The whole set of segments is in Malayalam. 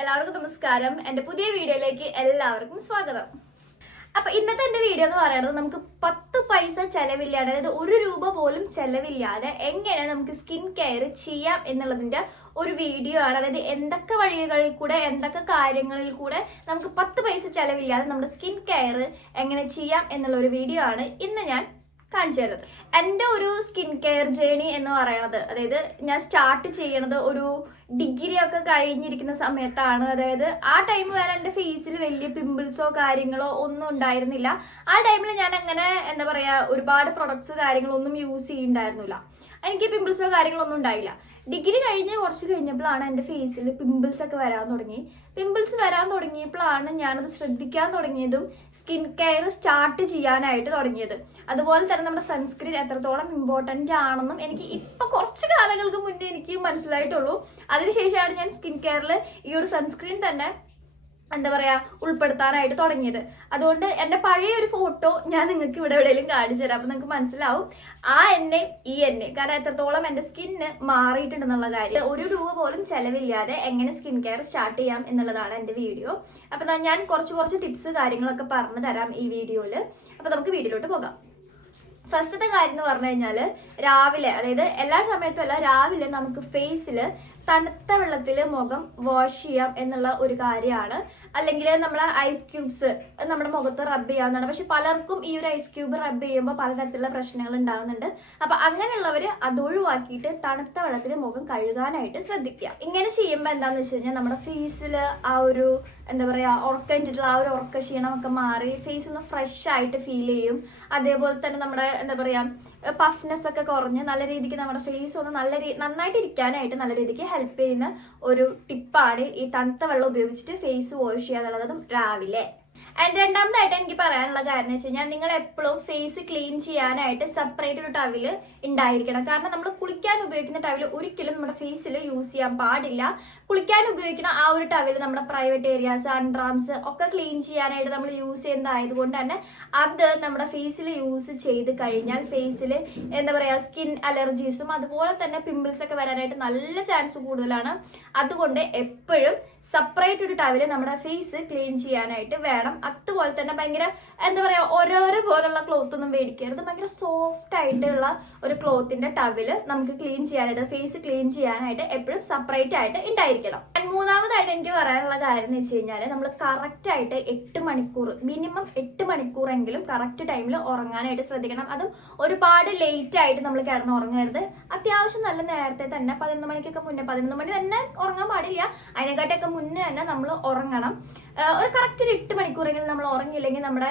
എല്ലാവർക്കും നമസ്കാരം. എൻ്റെ പുതിയ വീഡിയോയിലേക്ക് എല്ലാവർക്കും സ്വാഗതം. അപ്പൊ ഇന്നത്തെ എൻ്റെ വീഡിയോ എന്ന് പറയുന്നത് നമുക്ക് 10 പൈസ ചെലവില്ലാതെ, അതായത് 1 രൂപ പോലും ചെലവില്ലാതെ എങ്ങനെ നമുക്ക് സ്കിൻ കെയർ ചെയ്യാം എന്നുള്ളതിന്റെ ഒരു വീഡിയോ ആണ്. അതായത് എന്തൊക്കെ വഴികളിൽ കൂടെ, എന്തൊക്കെ കാര്യങ്ങളിൽ കൂടെ നമുക്ക് 10 പൈസ ചെലവില്ലാതെ നമ്മുടെ സ്കിൻ കെയർ എങ്ങനെ ചെയ്യാം എന്നുള്ള ഒരു വീഡിയോ ആണ് ഇന്ന് ഞാൻ കാണിച്ചു തരുന്നത്. എൻ്റെ ഒരു സ്കിൻ കെയർ ജേണി എന്ന് പറയുന്നത്, അതായത് ഞാൻ സ്റ്റാർട്ട് ചെയ്യണത് ഒരു ഡിഗ്രി ഒക്കെ കഴിഞ്ഞിരിക്കുന്ന സമയത്താണ്. അതായത് ആ ടൈം വരെ എൻ്റെ ഫേസിൽ വലിയ പിമ്പിൾസോ കാര്യങ്ങളോ ഒന്നും ഉണ്ടായിരുന്നില്ല. ആ ടൈമിൽ ഞാൻ അങ്ങനെ എന്താ പറയാ, ഒരുപാട് പ്രൊഡക്ട്സ് കാര്യങ്ങളൊന്നും യൂസ് ചെയ്യുന്നുണ്ടായിരുന്നില്ല. എനിക്ക് പിമ്പിൾസോ കാര്യങ്ങളൊന്നും ഉണ്ടായില്ല. ഡിഗ്രി കഴിഞ്ഞ് കുറച്ച് കഴിഞ്ഞപ്പോഴാണ് എൻ്റെ ഫേസിൽ പിമ്പിൾസ് ഒക്കെ വരാൻ തുടങ്ങി. പിമ്പിൾസ് വരാൻ തുടങ്ങിയപ്പോഴാണ് ഞാനത് ശ്രദ്ധിക്കാൻ തുടങ്ങിയതും സ്കിൻ കെയർ സ്റ്റാർട്ട് ചെയ്യാനായിട്ട് തുടങ്ങിയത്. അതുപോലെ തന്നെ നമ്മുടെ സൺസ്ക്രീൻ എത്രത്തോളം ഇമ്പോർട്ടൻ്റ് ആണെന്നും എനിക്ക് ഇപ്പൊ കുറച്ച് കാലങ്ങൾക്ക് മുന്നേ എനിക്ക് മനസ്സിലായിട്ടുള്ളൂ. അതിനുശേഷമാണ് ഞാൻ സ്കിൻ കെയറിൽ ഈ ഒരു സൺസ്ക്രീൻ തന്നെ എന്താ പറയാ ഉൾപ്പെടുത്താനായിട്ട് തുടങ്ങിയത്. അതുകൊണ്ട് എൻ്റെ പഴയ ഒരു ഫോട്ടോ ഞാൻ നിങ്ങൾക്ക് ഇവിടെ എവിടെയെങ്കിലും കാണിച്ചു തരാം. അപ്പൊ നിങ്ങൾക്ക് മനസ്സിലാവും ആ എന്നെ ഈ എന്നെ, കാരണം എത്രത്തോളം എൻ്റെ സ്കിന്ന് മാറിയിട്ടുണ്ടെന്നുള്ള കാര്യം. 1 രൂപ പോലും ചെലവില്ലാതെ എങ്ങനെ സ്കിൻ കെയർ സ്റ്റാർട്ട് ചെയ്യാം എന്നുള്ളതാണ് എൻ്റെ വീഡിയോ. അപ്പൊ ഞാൻ കുറച്ച് ടിപ്സ് കാര്യങ്ങളൊക്കെ പറഞ്ഞു തരാം ഈ വീഡിയോയില്. അപ്പൊ നമുക്ക് വീഡിയോയിലോട്ട് പോകാം. ഫസ്റ്റത്തെ കാര്യം എന്ന് പറഞ്ഞു കഴിഞ്ഞാൽ, രാവിലെ, അതായത് എല്ലാ സമയത്തും അല്ല, രാവിലെ നമുക്ക് ഫേസിൽ തണുത്ത വെള്ളത്തിൽ മുഖം വാഷ് ചെയ്യാം എന്നുള്ള ഒരു കാര്യമാണ്. അല്ലെങ്കിൽ നമ്മളെ ഐസ് ക്യൂബ്സ് നമ്മുടെ മുഖത്ത് റബ്ബ് ചെയ്യാവുന്നതാണ്. പക്ഷെ പലർക്കും ഈ ഒരു ഐസ് ക്യൂബ് റബ്ബ് ചെയ്യുമ്പോൾ പലതരത്തിലുള്ള പ്രശ്നങ്ങൾ ഉണ്ടാകുന്നുണ്ട്. അപ്പൊ അങ്ങനെയുള്ളവര് അത് ഒഴിവാക്കിയിട്ട് തണുത്ത വെള്ളത്തിൽ മുഖം കഴുകാനായിട്ട് ശ്രദ്ധിക്കുക. ഇങ്ങനെ ചെയ്യുമ്പോൾ എന്താണെന്ന് വെച്ച് കഴിഞ്ഞാൽ നമ്മുടെ ഫേസിൽ ആ ഒരു എന്താ പറയാ ഉറക്കഴിഞ്ഞിട്ടുള്ള ആ ഒരു ഉറക്ക ക്ഷീണമൊക്കെ മാറി ഫേസ് ഒന്ന് ഫ്രഷ് ആയിട്ട് ഫീൽ ചെയ്യും. അതേപോലെ തന്നെ നമ്മുടെ എന്താ പറയാ പഫ്നെസ് ഒക്കെ കുറഞ്ഞ് നല്ല രീതിക്ക് നമ്മുടെ ഫേസ് ഒന്ന് നന്നായിട്ട് ഇരിക്കാനായിട്ട് നല്ല രീതിക്ക് ഹെൽപ്പ് ചെയ്യുന്ന ഒരു ടിപ്പാണ് ഈ തണുത്ത വെള്ളം ഉപയോഗിച്ചിട്ട് ഫേസ് വാഷ് ചെയ്യുക എന്നുള്ളതും രാവിലെ. ആൻഡ് രണ്ടാമതായിട്ട് എനിക്ക് പറയാനുള്ള കാര്യം എന്ന് വെച്ച് കഴിഞ്ഞാൽ, നിങ്ങൾ എപ്പോഴും ഫേസ് ക്ലീൻ ചെയ്യാനായിട്ട് സെപ്പറേറ്റ് ഒരു ടവല് ഉണ്ടായിരിക്കണം. കാരണം നമ്മൾ കുളിക്കാൻ ഉപയോഗിക്കുന്ന ടവല് ഒരിക്കലും നമ്മുടെ ഫേസിൽ യൂസ് ചെയ്യാൻ പാടില്ല. കുളിക്കാൻ ഉപയോഗിക്കുന്ന ആ ഒരു ടവല് നമ്മുടെ പ്രൈവറ്റ് ഏരിയാസ്, അൺഡ്രാംസ് ഒക്കെ ക്ലീൻ ചെയ്യാനായിട്ട് നമ്മൾ യൂസ് ചെയ്യുന്നതായതുകൊണ്ട് തന്നെ അത് നമ്മുടെ ഫേസിൽ യൂസ് ചെയ്ത് കഴിഞ്ഞാൽ ഫേസിൽ എന്താ പറയാ സ്കിൻ അലർജീസും അതുപോലെ തന്നെ പിമ്പിൾസ് ഒക്കെ വരാനായിട്ട് നല്ല ചാൻസ് കൂടുതലാണ്. അതുകൊണ്ട് എപ്പോഴും സെപ്പറേറ്റ് ഒരു ടവല് നമ്മുടെ ഫേസ് ക്ലീൻ ചെയ്യാനായിട്ട് വേണം. അതുപോലെ തന്നെ ഭയങ്കര എന്താ പറയാ ഓരോരോ പോലുള്ള ക്ലോത്ത് ഒന്നും മേടിക്കരുത്. ഭയങ്കര സോഫ്റ്റ് ആയിട്ടുള്ള ഒരു ക്ലോത്തിന്റെ ടവല് നമുക്ക് ക്ലീൻ ചെയ്യാനായിട്ട്, ഫേസ് ക്ലീൻ ചെയ്യാനായിട്ട് എപ്പോഴും സെപ്പറേറ്റ് ആയിട്ട് ഉണ്ടായിരിക്കണം. മൂന്നാമതായിട്ട് എനിക്ക് പറയാനുള്ള കാര്യം എന്ന് വെച്ച് കഴിഞ്ഞാൽ, നമ്മൾ കറക്റ്റ് ആയിട്ട് 8 മണിക്കൂർ, മിനിമം 8 മണിക്കൂറെങ്കിലും കറക്റ്റ് ടൈമിൽ ഉറങ്ങാനായിട്ട് ശ്രദ്ധിക്കണം. അതും ഒരുപാട് ലേറ്റ് ആയിട്ട് നമ്മൾ കിടന്ന് ഉറങ്ങരുത്. അത്യാവശ്യം നല്ല നേരത്തെ തന്നെ 11 മണിക്കൊക്കെ മുന്നേ, 11 മണി തന്നെ ഉറങ്ങാൻ പാടില്ല, അതിനെക്കാട്ടൊക്കെ മുന്നേ തന്നെ നമ്മൾ ഉറങ്ങണം. ഒരു കറക്റ്റ് ഒരു 8 മണിക്കൂറെങ്കിലും നമ്മൾ ഉറങ്ങിയില്ലെങ്കിൽ നമ്മുടെ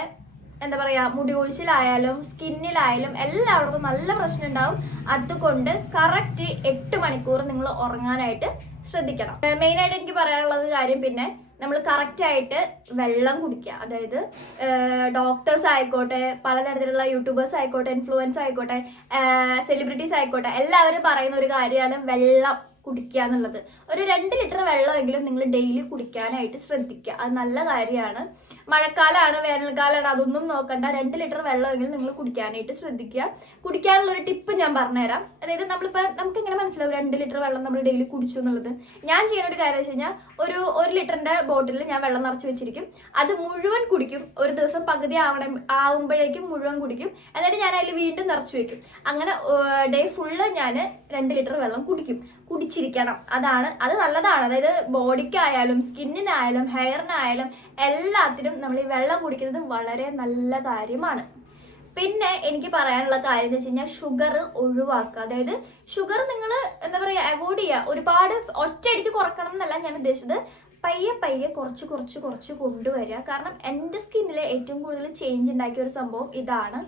എന്താ പറയാ മുടി ഒഴിച്ചിലായാലും സ്കിന്നിലായാലും എല്ലാവർക്കും നല്ല പ്രശ്നം ഉണ്ടാവും. അതുകൊണ്ട് കറക്റ്റ് 8 മണിക്കൂർ നിങ്ങൾ ഉറങ്ങാനായിട്ട് ശ്രദ്ധിക്കണം. മെയിൻ ആയിട്ട് എനിക്ക് പറയാനുള്ളത് കാര്യം, പിന്നെ നമ്മൾ കറക്റ്റ് ആയിട്ട് വെള്ളം കുടിക്കുക. അതായത് ഡോക്ടേഴ്സ് ആയിക്കോട്ടെ, പലതരത്തിലുള്ള യൂട്യൂബേഴ്സ് ആയിക്കോട്ടെ, ഇൻഫ്ലുവൻസ് ആയിക്കോട്ടെ, സെലിബ്രിറ്റീസ് ആയിക്കോട്ടെ, എല്ലാവരും പറയുന്ന ഒരു കാര്യമാണ് വെള്ളം കുടിക്കുക എന്നുള്ളത്. ഒരു 2 ലിറ്റർ വെള്ളമെങ്കിലും നിങ്ങൾ ഡെയിലി കുടിക്കാനായിട്ട് ശ്രദ്ധിക്കുക. അത് നല്ല കാര്യമാണ്. മഴക്കാലമാണ്, വേനൽക്കാലമാണ്, അതൊന്നും നോക്കണ്ട. 2 ലിറ്റർ വെള്ളമെങ്കിലും നിങ്ങൾ കുടിക്കാനായിട്ട് ശ്രദ്ധിക്കുക. കുടിക്കാനുള്ള ഒരു ടിപ്പ് ഞാൻ പറഞ്ഞുതരാം. അതായത് നമുക്ക് എങ്ങനെ മനസ്സിലാവും 2 ലിറ്റർ വെള്ളം നമ്മൾ ഡെയിലി കുടിച്ചു എന്നുള്ളത്? ഞാൻ ചെയ്യുന്ന ഒരു കാര്യം വെച്ച് കഴിഞ്ഞാൽ, ഒരു 1 ലിറ്ററിന്റെ ബോട്ടിലിൽ ഞാൻ വെള്ളം നിറച്ച് വെച്ചിരിക്കും. അത് മുഴുവൻ കുടിക്കും. ഒരു ദിവസം പകുതി ആവുമ്പോഴേക്കും മുഴുവൻ കുടിക്കും. എന്നിട്ട് ഞാൻ അതിൽ വീണ്ടും നിറച്ചു വെക്കും. അങ്ങനെ ഡേ ഫുള്ള് ഞാൻ 2 ലിറ്റർ വെള്ളം കുടിച്ചിരിക്കണം. അത് നല്ലതാണ്. അതായത് ബോഡിക്കായാലും സ്കിന്നിനായാലും ഹെയറിനായാലും എല്ലാത്തിനും നമ്മൾ ഈ വെള്ളം കുടിക്കുന്നത് വളരെ നല്ല കാര്യമാണ്. പിന്നെ എനിക്ക് പറയാനുള്ള കാര്യം എന്ന് വെച്ച് കഴിഞ്ഞാൽ, ഷുഗർ ഒഴിവാക്കുക. അതായത് ഷുഗർ നിങ്ങൾ എന്താ പറയാ അവോയ്ഡ് ചെയ്യുക. ഒരുപാട് ഒറ്റയടിക്ക് കുറക്കണം എന്നല്ല ഞാൻ ഉദ്ദേശിച്ചത്. പയ്യെ കുറച്ച് കൊണ്ടുവരിക. കാരണം എൻ്റെ സ്കിന്നിലെ ഏറ്റവും കൂടുതൽ ചേഞ്ച് ഉണ്ടാക്കിയ ഒരു സംഭവം ഇതാണ്.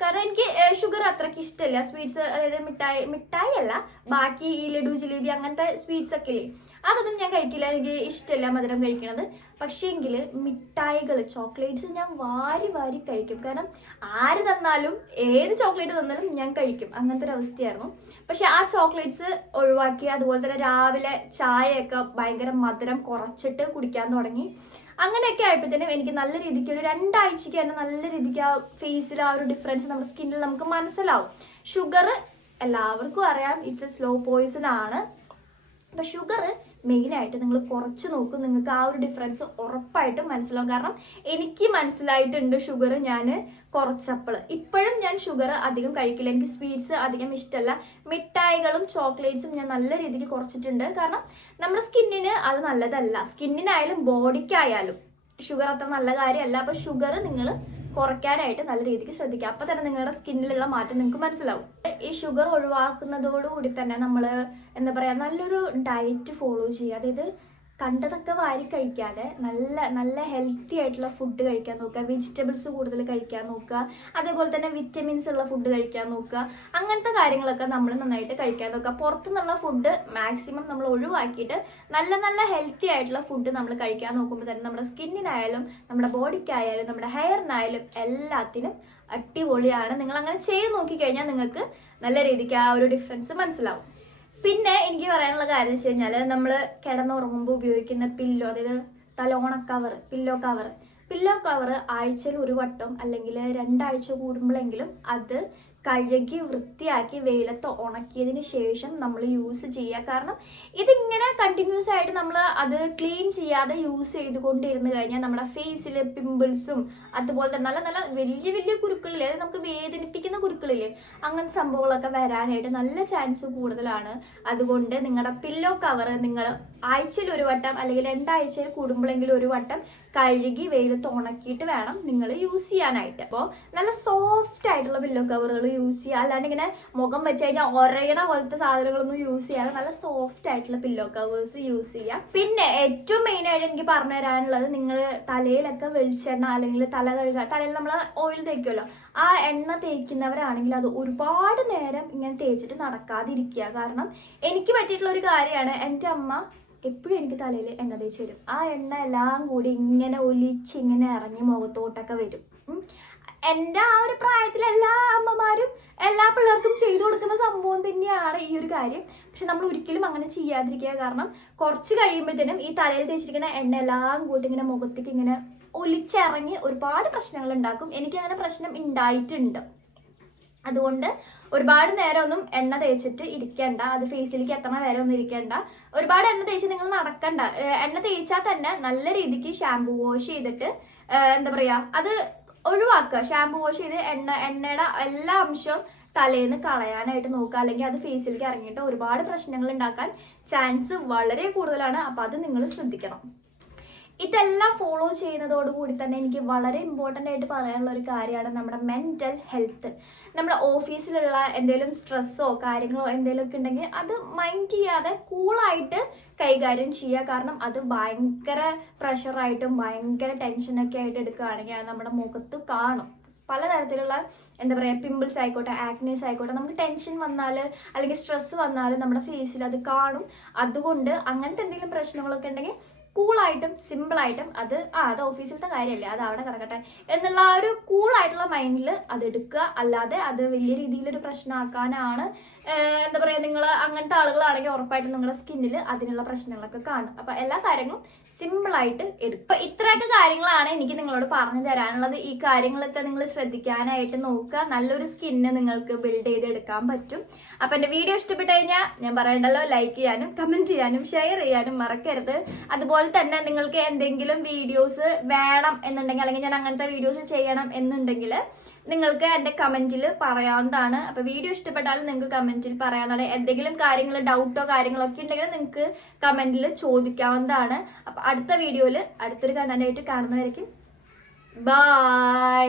കാരണം എനിക്ക് ഷുഗർ അത്രയ്ക്ക് ഇഷ്ടമല്ല. സ്വീറ്റ്സ്, അതായത് മിഠായി അല്ല, ബാക്കി ഈ ലഡു, ജിലേബി അങ്ങനത്തെ സ്വീറ്റ്സ് ഒക്കെ ഇല്ലേ, അതൊന്നും ഞാൻ കഴിക്കില്ല. എനിക്ക് ഇഷ്ടമല്ല മധുരം കഴിക്കണത്. പക്ഷേങ്കിൽ മിഠായികൾ, ചോക്ലേറ്റ്സ് ഞാൻ വാരി കഴിക്കും. കാരണം ആര് തന്നാലും, ഏത് ചോക്ലേറ്റ് തന്നാലും ഞാൻ കഴിക്കും. അങ്ങനത്തെ ഒരു അവസ്ഥയായിരുന്നു. പക്ഷെ ആ ചോക്ലേറ്റ്സ് ഒഴിവാക്കി, അതുപോലെ തന്നെ രാവിലെ ചായയൊക്കെ ഭയങ്കര മധുരം കുറച്ചിട്ട് കുടിക്കാൻ തുടങ്ങി. അങ്ങനെയൊക്കെ ആയപ്പോഴത്തേനും എനിക്ക് നല്ല രീതിക്ക് ഒരു 2 ആഴ്ചക്ക് തന്നെ നല്ല രീതിക്ക് ആ ഫേസിൽ ആ ഒരു ഡിഫറൻസ് നമ്മുടെ സ്കിന്നിൽ നമുക്ക് മനസ്സിലാവും. ഷുഗർ എല്ലാവർക്കും അറിയാം, ഇറ്റ്സ് എ സ്ലോ പോയിസൺ ആണ്. അപ്പൊ ഷുഗർ മെയിനായിട്ട് നിങ്ങൾ കുറച്ച് നോക്കും, നിങ്ങൾക്ക് ആ ഒരു ഡിഫറൻസ് ഉറപ്പായിട്ടും മനസ്സിലാവും. കാരണം എനിക്ക് മനസ്സിലായിട്ടുണ്ട് ഷുഗർ ഞാൻ കുറച്ചപ്പോൾ. ഇപ്പോഴും ഞാൻ ഷുഗർ അധികം കഴിക്കില്ല, എനിക്ക് സ്വീറ്റ്സ് അധികം ഇഷ്ടമല്ല. മിഠായികളും ചോക്ലേറ്റ്സും ഞാൻ നല്ല രീതിക്ക് കുറച്ചിട്ടുണ്ട്. കാരണം നമ്മുടെ സ്കിന്നിന് അത് നല്ലതല്ല, സ്കിന്നിനായാലും ബോഡിക്കായാലും ഷുഗർ അത്ര നല്ല കാര്യമല്ല. അപ്പൊ ഷുഗർ നിങ്ങൾ കുറയ്ക്കാനായിട്ട് നല്ല രീതിക്ക് ശ്രദ്ധിക്കുക. അപ്പൊ തന്നെ നിങ്ങളുടെ സ്കിന്നിലുള്ള മാറ്റം നിങ്ങൾക്ക് മനസ്സിലാവും. ഈ ഷുഗർ ഒഴിവാക്കുന്നതോടുകൂടി തന്നെ നമ്മൾ എന്താ പറയാ, നല്ലൊരു ഡയറ്റ് ഫോളോ ചെയ്യുക. അതായത് കണ്ടതൊക്കെ വാരി കഴിക്കാതെ നല്ല നല്ല ഹെൽത്തി ആയിട്ടുള്ള ഫുഡ് കഴിക്കാൻ നോക്കുക, വെജിറ്റബിൾസ് കൂടുതൽ കഴിക്കാൻ നോക്കുക, അതേപോലെ തന്നെ വിറ്റമിൻസ് ഉള്ള ഫുഡ് കഴിക്കാൻ നോക്കുക. അങ്ങനത്തെ കാര്യങ്ങളൊക്കെ നമ്മൾ നന്നായിട്ട് കഴിക്കാൻ നോക്കുക. പുറത്തുനിന്നുള്ള ഫുഡ് മാക്സിമം നമ്മൾ ഒഴിവാക്കിയിട്ട് നല്ല നല്ല ഹെൽത്തി ആയിട്ടുള്ള ഫുഡ് നമ്മൾ കഴിക്കാൻ നോക്കുമ്പോൾ തന്നെ നമ്മുടെ സ്കിന്നിനായാലും നമ്മുടെ ബോഡിക്കായാലും നമ്മുടെ ഹെയറിനായാലും എല്ലാത്തിനും അടിപൊളിയാണ്. നിങ്ങൾ അങ്ങനെ ചെയ്ത് നോക്കിക്കഴിഞ്ഞാൽ നിങ്ങൾക്ക് നല്ല രീതിക്ക് ആ ഒരു ഡിഫറൻസ് മനസ്സിലാവും. പിന്നെ എനിക്ക് പറയാനുള്ള കാര്യം വെച്ച് കഴിഞ്ഞാൽ നമ്മൾ കിടന്നുറങ്ങുമ്പോൾ ഉപയോഗിക്കുന്ന പില്ലോ, അതായത് തലോണ കവർ, പില്ലോ കവർ ആഴ്ചയിൽ ഒരു വട്ടം അല്ലെങ്കിൽ 2 ആഴ്ച കൂടുമ്പോഴെങ്കിലും അത് കഴുകി വൃത്തിയാക്കി വെയിലത്ത് ഉണക്കിയതിന് ശേഷം നമ്മൾ യൂസ് ചെയ്യുക. കാരണം ഇതിങ്ങനെ കണ്ടിന്യൂസ് ആയിട്ട് നമ്മൾ അത് ക്ലീൻ ചെയ്യാതെ യൂസ് ചെയ്തുകൊണ്ടിരുന്ന് കഴിഞ്ഞാൽ നമ്മുടെ ഫേസിൽ പിമ്പിൾസും അതുപോലെ തന്നെ നല്ല നല്ല വലിയ വലിയ കുരുക്കളില്ലേ, അതായത് നമുക്ക് വേദനിപ്പിക്കുന്ന കുരുക്കളില്ലേ, അങ്ങനത്തെ സംഭവങ്ങളൊക്കെ വരാനായിട്ട് നല്ല ചാൻസ് കൂടുതലാണ്. അതുകൊണ്ട് നിങ്ങളുടെ പില്ലോ കവർ നിങ്ങൾ ആഴ്ചയിൽ ഒരു വട്ടം അല്ലെങ്കിൽ 2 ആഴ്ചയിൽ കൂടുമ്പോഴെങ്കിലും ഒരു വട്ടം കഴുകി വെയിലത്ത് ഉണക്കിയിട്ട് വേണം നിങ്ങൾ യൂസ് ചെയ്യാനായിട്ട്. അപ്പോൾ നല്ല സോഫ്റ്റ് ആയിട്ടുള്ള പില്ലോ കവറുകൾ യൂസ് ചെയ്യുക. അല്ലാണ്ട് ഇങ്ങനെ മുഖം വെച്ച് കഴിഞ്ഞാൽ ഒരയണ പോലത്തെ സാധനങ്ങളൊന്നും യൂസ് ചെയ്യാതെ നല്ല സോഫ്റ്റ് ആയിട്ടുള്ള പില്ലോ കവേഴ്സ് യൂസ് ചെയ്യുക. പിന്നെ ഏറ്റവും മെയിൻ ആയിട്ട് എനിക്ക് പറഞ്ഞു തരാനുള്ളത്, നിങ്ങൾ തലയിലൊക്കെ വെളിച്ചെണ്ണ അല്ലെങ്കിൽ തല കഴുകാൻ, തലയിൽ നമ്മൾ ഓയിൽ തേക്കുമല്ലോ, ആ എണ്ണ തേക്കുന്നവരാണെങ്കിൽ അത് ഒരുപാട് നേരം ഇങ്ങനെ തേച്ചിട്ട് നടക്കാതിരിക്കുക. കാരണം എനിക്ക് പറ്റിയിട്ടുള്ള ഒരു കാര്യമാണ്, എൻ്റെ അമ്മ എപ്പോഴും എനിക്ക് തലയിൽ എണ്ണ തേച്ച് വരും. ആ എണ്ണ എല്ലാം കൂടി ഇങ്ങനെ ഒലിച്ച് ഇങ്ങനെ ഇറങ്ങി മുഖത്തോട്ടൊക്കെ വരും. എൻ്റെ ആ ഒരു പ്രായത്തിൽ എല്ലാ അമ്മമാരും എല്ലാ പിള്ളേർക്കും ചെയ്തു കൊടുക്കുന്ന സംഭവം തന്നെയാണ് ഈ ഒരു കാര്യം. പക്ഷെ നമ്മൾ ഒരിക്കലും അങ്ങനെ ചെയ്യാതിരിക്കുക. കാരണം കുറച്ച് കഴിയുമ്പോഴത്തേനും ഈ തലയിൽ തേച്ചിരിക്കുന്ന എണ്ണ എല്ലാം കൂടി ഇങ്ങനെ മുഖത്തേക്ക് ഇങ്ങനെ ഒലിച്ചിറങ്ങി ഒരുപാട് പ്രശ്നങ്ങൾ ഉണ്ടാക്കും. എനിക്ക് അങ്ങനെ പ്രശ്നം ഉണ്ടായിട്ടുണ്ട്. അതുകൊണ്ട് ഒരുപാട് നേരം ഒന്നും എണ്ണ തേച്ചിട്ട് ഇരിക്കണ്ട, അത് ഫേസിലേക്ക് എത്തണ വരെ ഒന്നും ഇരിക്കണ്ട. ഒരുപാട് എണ്ണ തേച്ച് നിങ്ങൾ നടക്കണ്ട. എണ്ണ തേച്ചാൽ തന്നെ നല്ല രീതിക്ക് ഷാംപൂ വാഷ് ചെയ്തിട്ട് എന്താ പറയാ, അത് ഒഴിവാക്കുക. ഷാംപൂ വാഷ് ചെയ്ത് എണ്ണയുടെ എല്ലാ അംശവും തലേന്ന് കളയാനായിട്ട് നോക്കുക. അല്ലെങ്കിൽ അത് ഫേസിലേക്ക് ഇറങ്ങിയിട്ട് ഒരുപാട് പ്രശ്നങ്ങൾ ഉണ്ടാക്കാൻ ചാൻസ് വളരെ കൂടുതലാണ്. അപ്പൊ അത് നിങ്ങൾ ശ്രദ്ധിക്കണം. ഇതെല്ലാം ഫോളോ ചെയ്യുന്നതോടുകൂടി തന്നെ എനിക്ക് വളരെ ഇമ്പോർട്ടൻ്റ് ആയിട്ട് പറയാനുള്ള ഒരു കാര്യമാണ് നമ്മുടെ മെൻ്റൽ ഹെൽത്ത്. നമ്മുടെ ഓഫീസിലുള്ള എന്തെങ്കിലും സ്ട്രെസ്സോ കാര്യങ്ങളോ എന്തെങ്കിലുമൊക്കെ ഉണ്ടെങ്കിൽ അത് മൈൻഡ് ചെയ്യാതെ കൂളായിട്ട് കൈകാര്യം ചെയ്യുക. കാരണം അത് ഭയങ്കര പ്രഷറായിട്ടും ഭയങ്കര ടെൻഷനൊക്കെ ആയിട്ട് എടുക്കുകയാണെങ്കിൽ അത് നമ്മുടെ മുഖത്ത് കാണും. പലതരത്തിലുള്ള എന്താ പറയുക, പിമ്പിൾസ് ആയിക്കോട്ടെ, ആക്നീസ് ആയിക്കോട്ടെ, നമുക്ക് ടെൻഷൻ വന്നാൽ അല്ലെങ്കിൽ സ്ട്രെസ് വന്നാൽ നമ്മുടെ ഫേസിൽ അത് കാണും. അതുകൊണ്ട് അങ്ങനത്തെ എന്തെങ്കിലും പ്രശ്നങ്ങളൊക്കെ ഉണ്ടെങ്കിൽ കൂളായിട്ടും സിമ്പിളായിട്ടും അത് ഓഫീസിലത്തെ കാര്യമല്ലേ, അത് അവിടെ കിടക്കട്ടെ എന്നുള്ള ആ ഒരു കൂളായിട്ടുള്ള മൈൻഡിൽ അത് എടുക്കുക. അല്ലാതെ അത് വലിയ രീതിയിലൊരു പ്രശ്നമാക്കാനാണ് എന്താ പറയുക, നിങ്ങൾ അങ്ങനത്തെ ആളുകളാണെങ്കിൽ ഉറപ്പായിട്ടും നിങ്ങളുടെ സ്കിന്നിൽ അതിനുള്ള പ്രശ്നങ്ങളൊക്കെ കാണും. അപ്പം എല്ലാ കാര്യങ്ങളും സിമ്പിളായിട്ട് എടുക്കും. അപ്പം ഇത്രയൊക്കെ കാര്യങ്ങളാണ് എനിക്ക് നിങ്ങളോട് പറഞ്ഞു തരാനുള്ളത്. ഈ കാര്യങ്ങളൊക്കെ നിങ്ങൾ ശ്രദ്ധിക്കാനായിട്ട് നോക്കുക. നല്ലൊരു സ്കിന്ന് നിങ്ങൾക്ക് ബിൽഡ് ചെയ്തെടുക്കാൻ പറ്റും. അപ്പം എൻ്റെ വീഡിയോ ഇഷ്ടപ്പെട്ട് കഴിഞ്ഞാൽ ഞാൻ പറയണ്ടല്ലോ, ലൈക്ക് ചെയ്യാനും കമൻറ്റ് ചെയ്യാനും ഷെയർ ചെയ്യാനും മറക്കരുത്. അതുപോലെ തന്നെ നിങ്ങൾക്ക് എന്തെങ്കിലും വീഡിയോസ് വേണം എന്നുണ്ടെങ്കിൽ, അല്ലെങ്കിൽ ഞാൻ അങ്ങനത്തെ വീഡിയോസ് ചെയ്യണം എന്നുണ്ടെങ്കിൽ നിങ്ങൾക്ക് എൻ്റെ കമൻറ്റിൽ പറയാവുന്നതാണ്. അപ്പോൾ വീഡിയോ ഇഷ്ടപ്പെട്ടാലും നിങ്ങൾക്ക് കമൻറ്റിൽ പറയാവുന്നതാണ്. എന്തെങ്കിലും കാര്യങ്ങൾ ഡൗട്ടോ കാര്യങ്ങളൊക്കെ ഉണ്ടെങ്കിൽ നിങ്ങൾക്ക് കമൻറ്റിൽ ചോദിക്കാവുന്നതാണ്. അപ്പോൾ അടുത്ത വീഡിയോയിൽ അടുത്തൊരു കണ്ടന്റ് ആയിട്ട് കാണുന്നതായിരിക്കും. ബൈ.